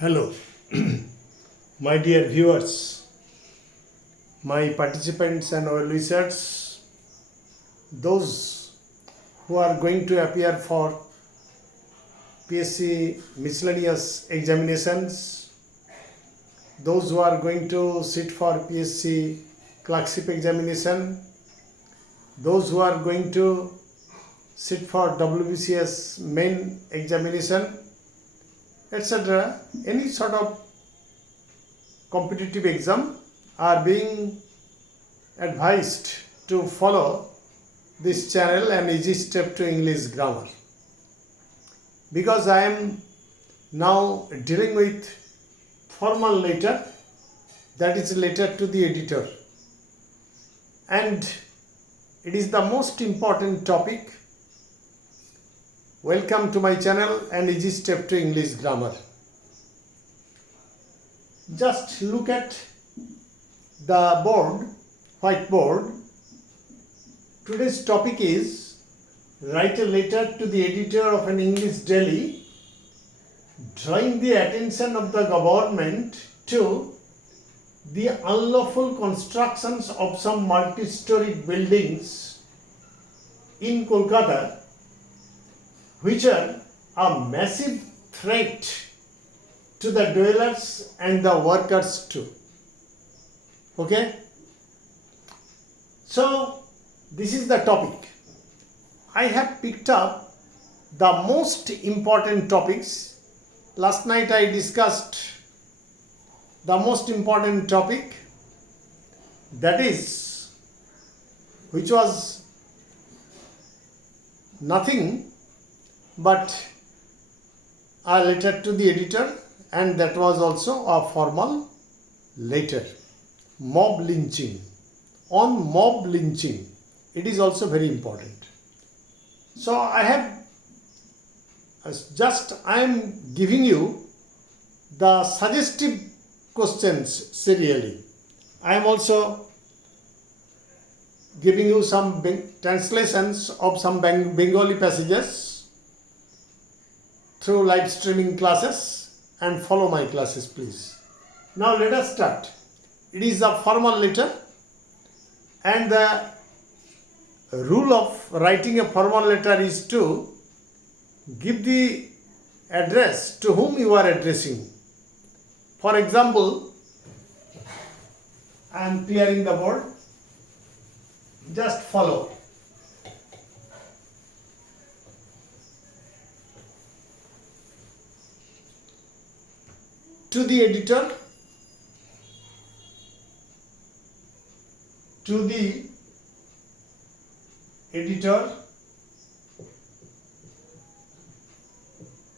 Hello, my dear viewers, my participants and our listeners, those who are going to appear for PSC miscellaneous examinations, those who are going to sit for PSC clerkship examination, those who are going to sit for WBCS main examination, etc. Any sort of competitive exam are being advised to follow this channel and easy step to English grammar, because I am now dealing with formal letter, that is letter to the editor, and it is the most important topic. Welcome to my channel and easy step to English grammar. Just look at the board, whiteboard. Today's topic is write a letter to the editor of an English daily, drawing the attention of the government to the unlawful constructions of some multi-storied buildings in Kolkata, which are a massive threat to the dwellers and the workers too. Okay? So, this is the topic. I have picked up the most important topics. Last night I discussed the most important topic, that is, which was nothing but a letter to the editor, and that was also a formal letter. Mob lynching. On mob lynching, it is also very important. So I am giving you the suggestive questions serially. I am also giving you some translations of some Bengali passages through live streaming classes, and follow my classes please. Now let us start. It is a formal letter, and the rule of writing a formal letter is to give the address to whom you are addressing. For example, I am clearing the board. Just follow. To the editor,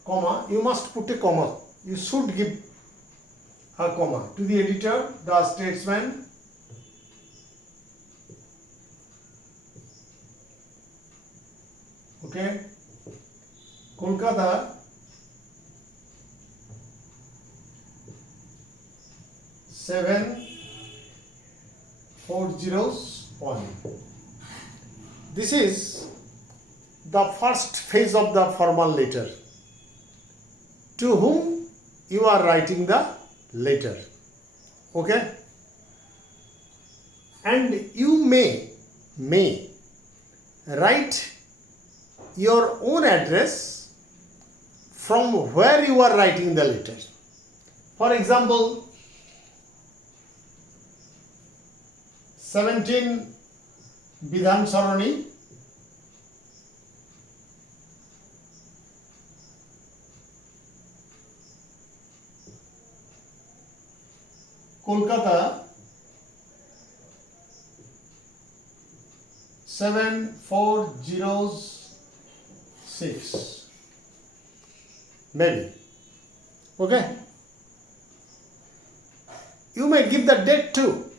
comma, you must put a comma. You should give a comma. To the editor, the statesman, okay, Kolkata, 7401. This is the first phase of the formal letter. To whom you are writing the letter. Okay? And you may write your own address from where you are writing the letter. For example, 17 Bidhan Sarani, Kolkata, 7406. Maybe. Okay? You may give the date too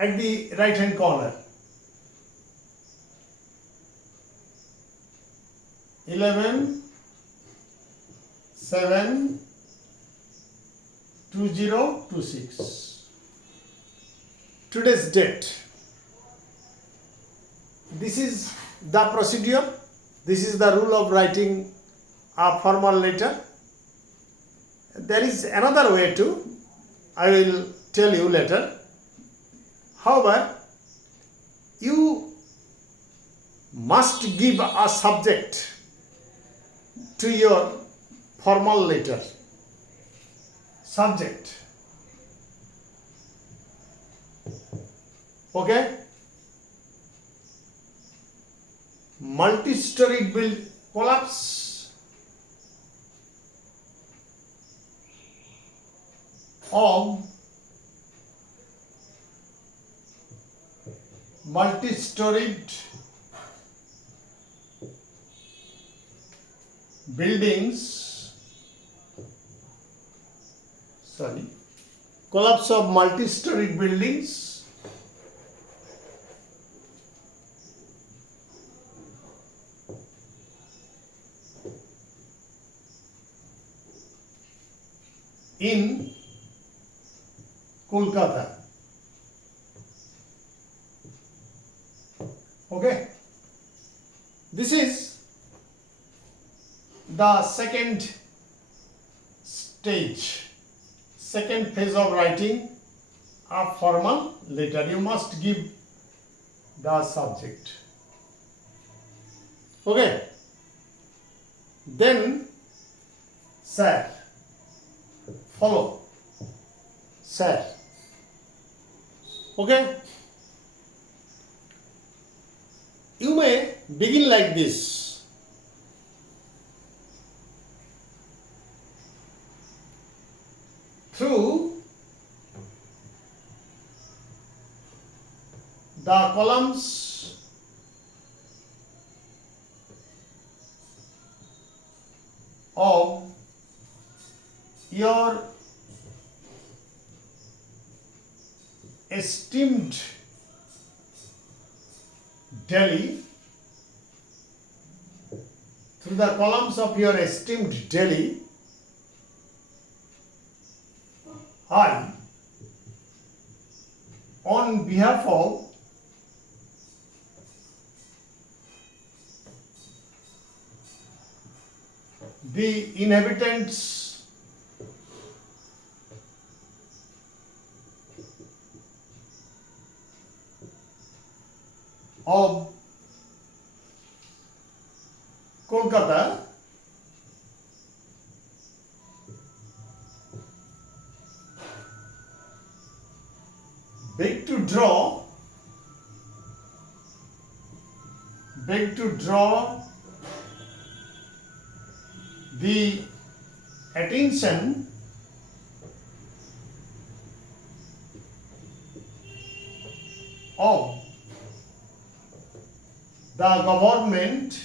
at the right hand corner. 11/7/2026. Today's date. This is the procedure. This is the rule of writing a formal letter. there is another way too. I will tell you later. However, you must give a subject to your formal letter. Subject. Okay? Multistoried build collapse of multistoried buildings, collapse of multistoried buildings in Kolkata. Okay, this is the second stage, second phase of writing a formal letter. You must give the subject. Okay, then sir, follow, sir. Okay, you may begin like this. Through the columns of your esteemed Delhi, through the columns of your esteemed Delhi, I, on behalf of the inhabitants of Kolkata, beg to draw the attention of the government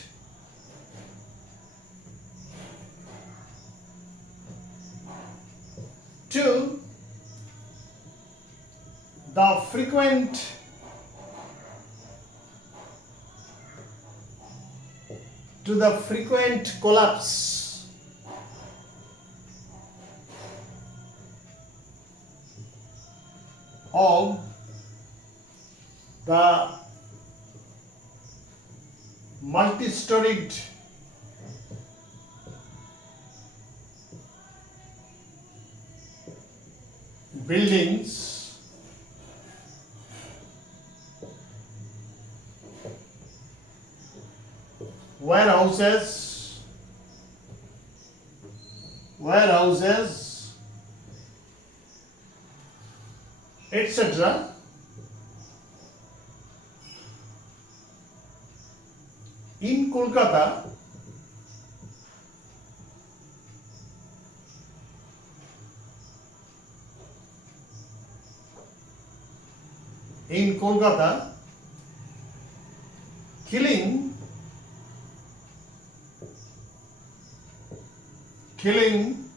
to the frequent collapse of the multi-storied buildings warehouses, etc. in Kolkata killing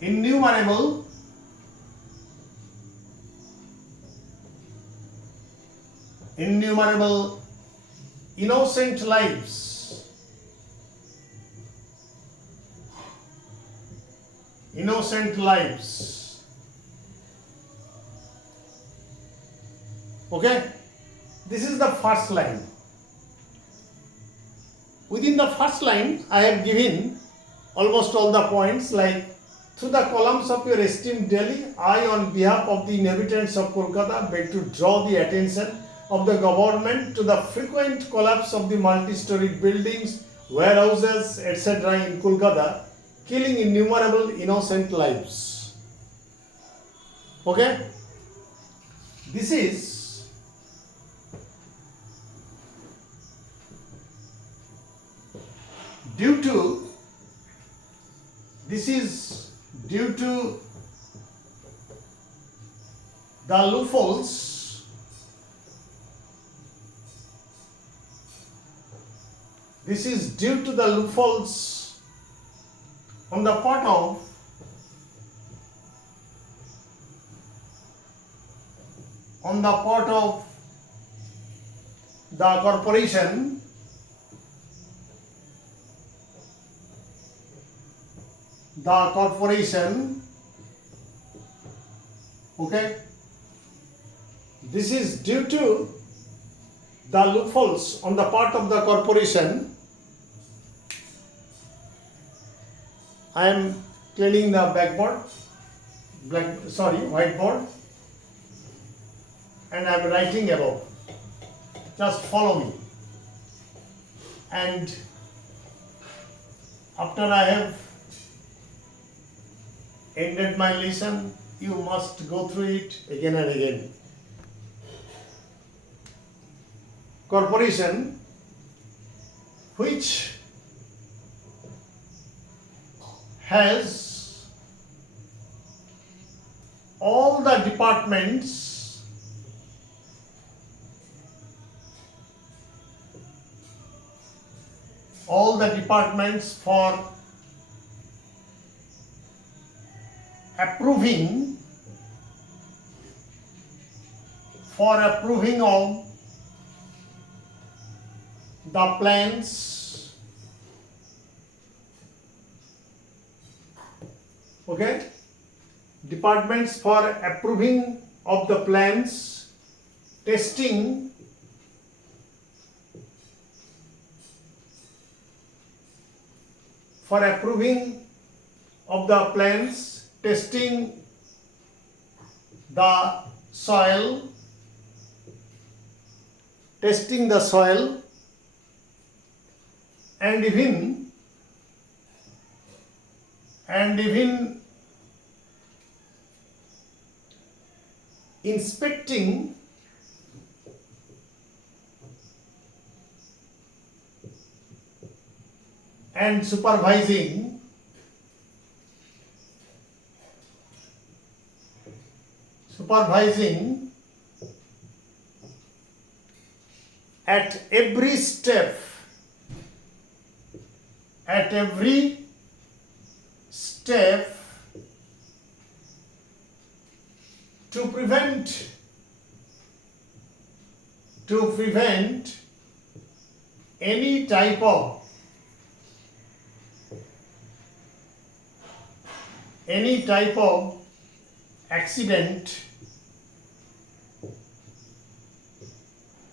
innumerable innocent lives, Okay, this is the first line. Within the first line, I have given almost all the points, like through the columns of your esteemed Delhi, I, on behalf of the inhabitants of Kolkata, beg to draw the attention of the government to the frequent collapse of the multi-storied buildings, warehouses, etc. in Kolkata, killing innumerable innocent lives. Okay? This is due to the loopholes. This is due to the loopholes on the part of the corporation, okay. This is due to the loopholes on the part of the corporation. I am cleaning the whiteboard, and I am writing above. Just follow me. And after I have ended my lesson, you must go through it again and again. Corporation which has all the departments for approving of the plans, okay, departments for approving of the plans, testing, for approving of the plans, testing the soil, and even inspecting and supervising at every step to prevent any type of accident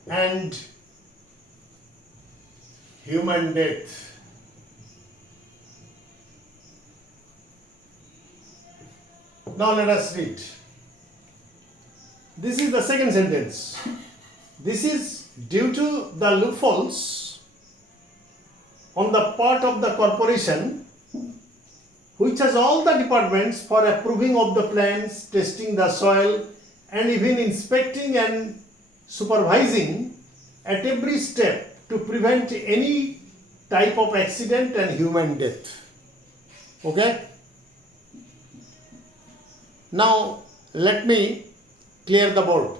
and human death. Now let us read. This is the second sentence. This is due to the loopholes on the part of the corporation which has all the departments for approving of the plans, testing the soil, and even inspecting and supervising at every step to prevent any type of accident and human death. Okay? Now let me clear the board.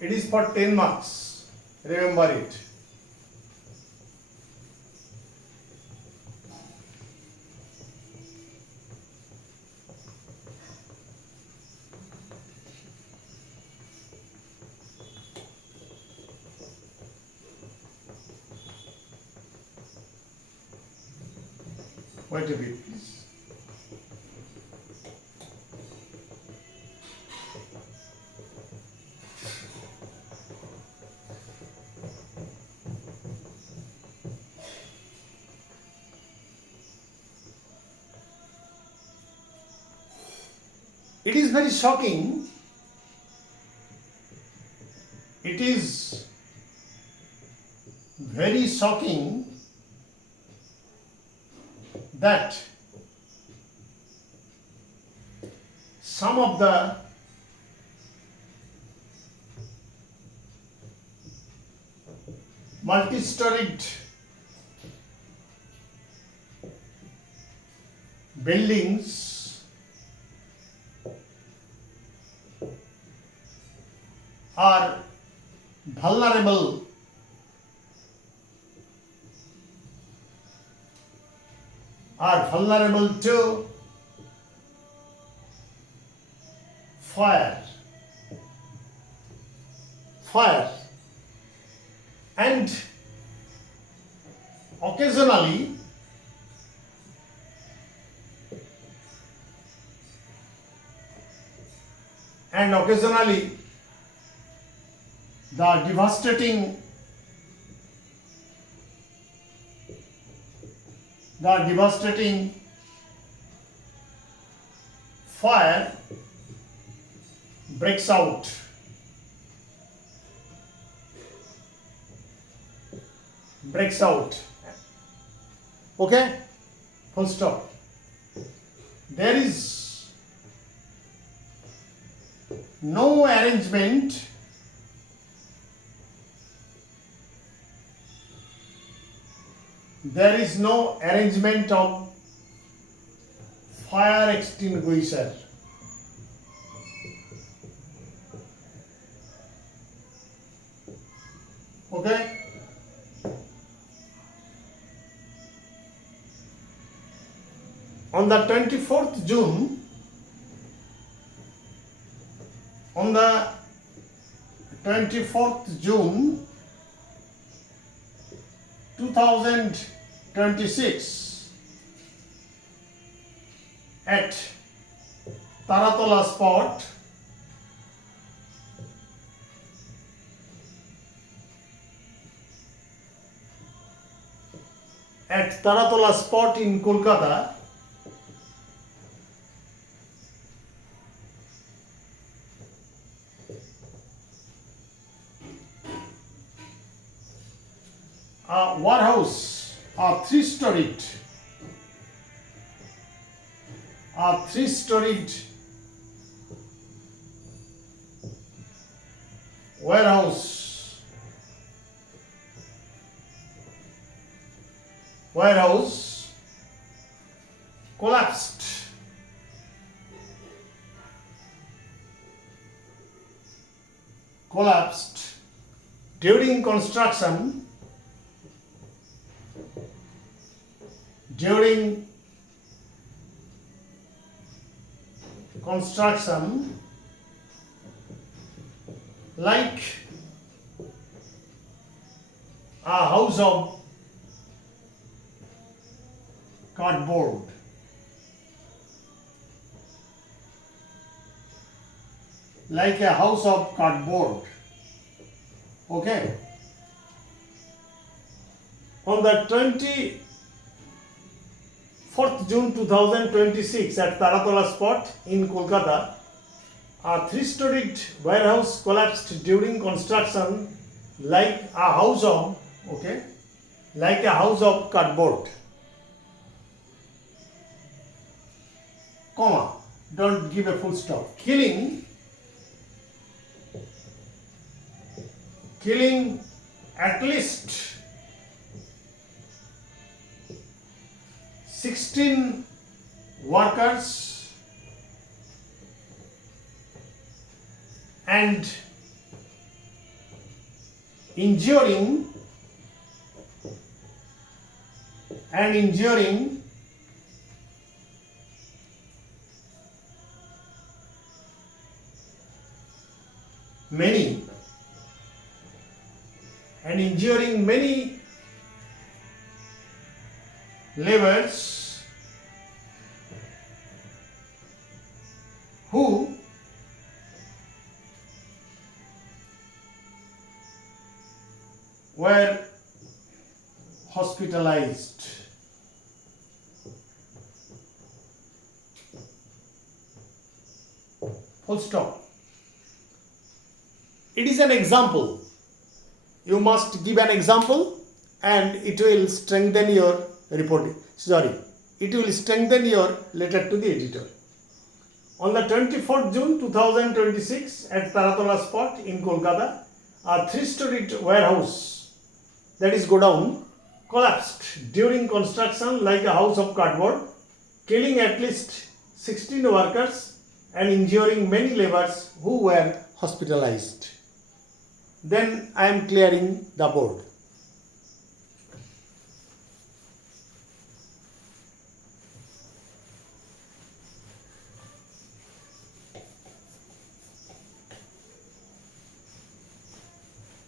It is for 10 marks. Remember it. Wait a bit, please. It is very shocking. It is very shocking that some of the multi-storied buildings are vulnerable to fire and occasionally the devastating fire breaks out. Okay, full stop. There is no arrangement of fire extinguisher. Okay. On the 24th June, 2026 at Taratola spot, in Kolkata, a warehouse, a three-storied warehouse collapsed during construction like a house of cardboard. Okay. On the 24th June 2026 at Taratola spot in Kolkata, a three-storied warehouse collapsed during construction like a house of cardboard. Comma, don't give a full stop. Killing at least 16 workers and injuring many laborers who were hospitalized. Full stop. It is an example. You must give an example and it will strengthen your reporting. It will strengthen your letter to the editor. On the 24th June 2026 at Taratola spot in Kolkata, a 3-storied warehouse, that is godown, collapsed during construction like a house of cardboard, killing at least 16 workers and injuring many laborers who were hospitalized. Then I am clearing the board.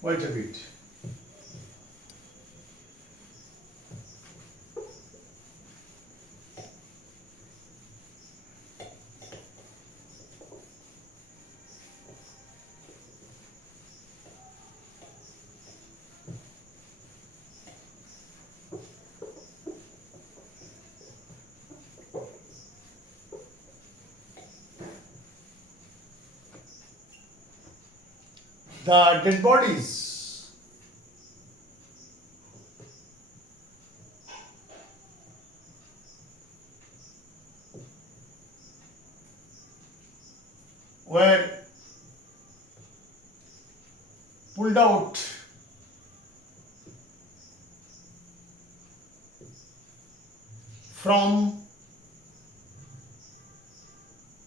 Wait a bit. The dead bodies were pulled out from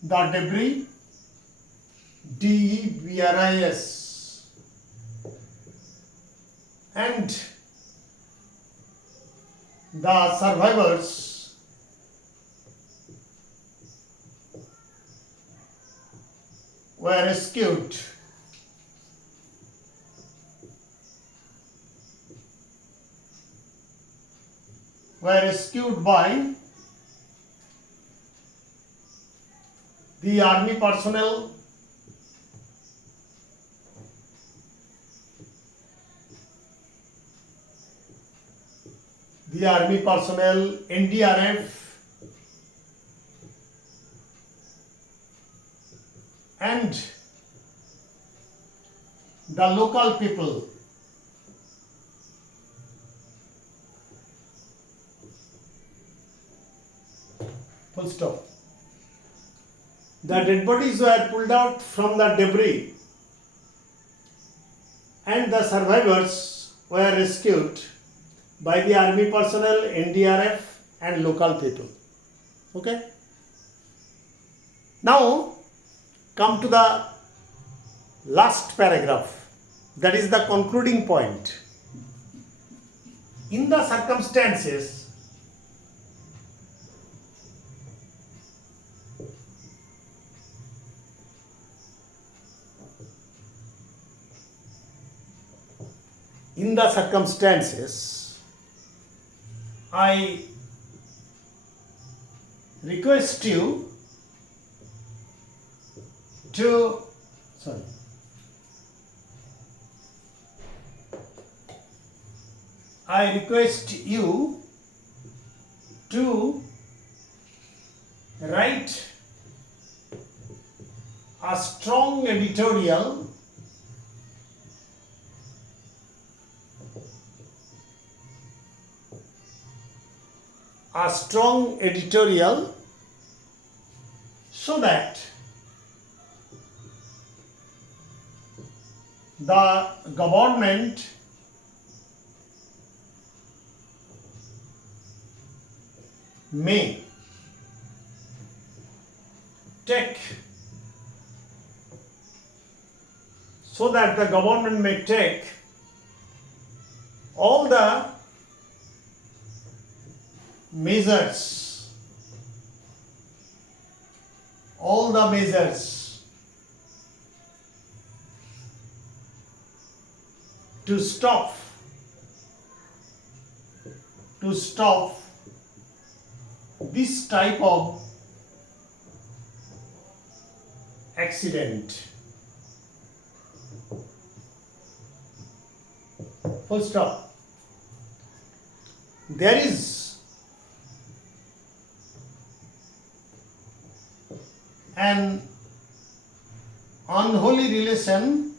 the debris, DEBRIS, and the survivors were rescued by the army personnel NDRF and the local people. Full stop. The dead bodies were pulled out from the debris and the survivors were rescued by the army personnel, NDRF and local people. Okay. Now come to the last paragraph, that is the concluding point. In the circumstances I request you to write a strong editorial so that the government may take all the measures to stop this type of accident. Full stop. There is an unholy relation,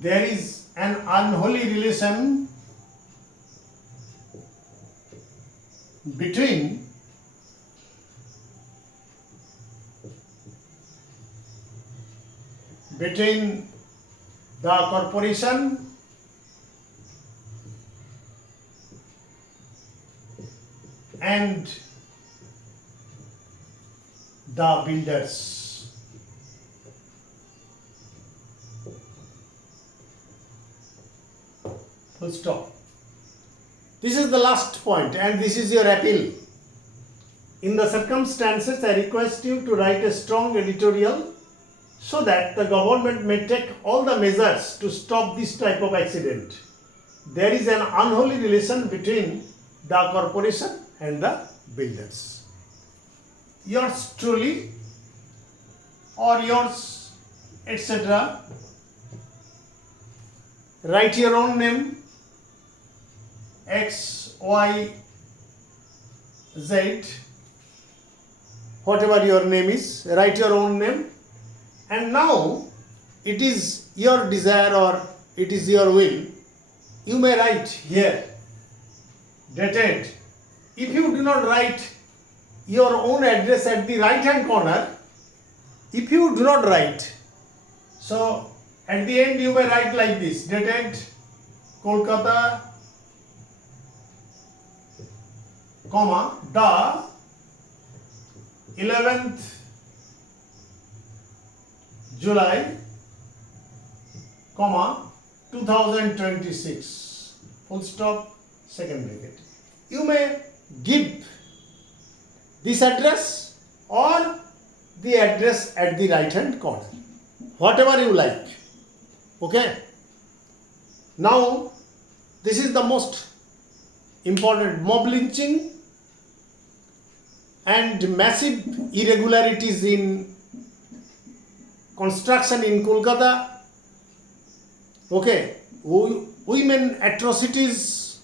there is an unholy relation between the corporation and the builders. Full stop. This is the last point and this is your appeal. In the circumstances, I request you to write a strong editorial so that the government may take all the measures to stop this type of accident. There is an unholy relation between the corporation and the builders. Yours truly or yours, etc. Write your own name, X, Y, Z, whatever your name is, write your own name. And now it is your desire or it is your will. You may write here, dated. If you do not write your own address at the right hand corner, if you do not write, so at the end you may write like this, dated Kolkata, comma, the 11th July, comma, 2026, full stop, second bracket. You may give this address or the address at the right hand corner, whatever you like. Okay. Now, this is the most important. Mob lynching and massive irregularities in construction in Kolkata. Okay, women atrocities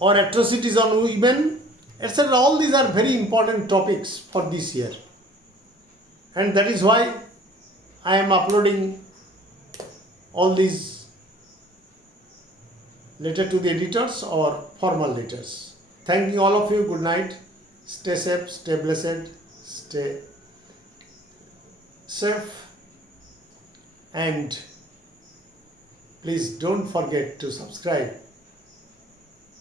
or atrocities on women, etc. All these are very important topics for this year, and that is why I am uploading all these letter to the editors or formal letters. Thanking all of you. Good night. Stay safe, stay blessed, stay safe, and please don't forget to subscribe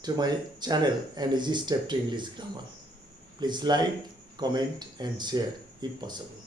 to my channel An Easy Step to English Grammar. Please like, comment and share if possible.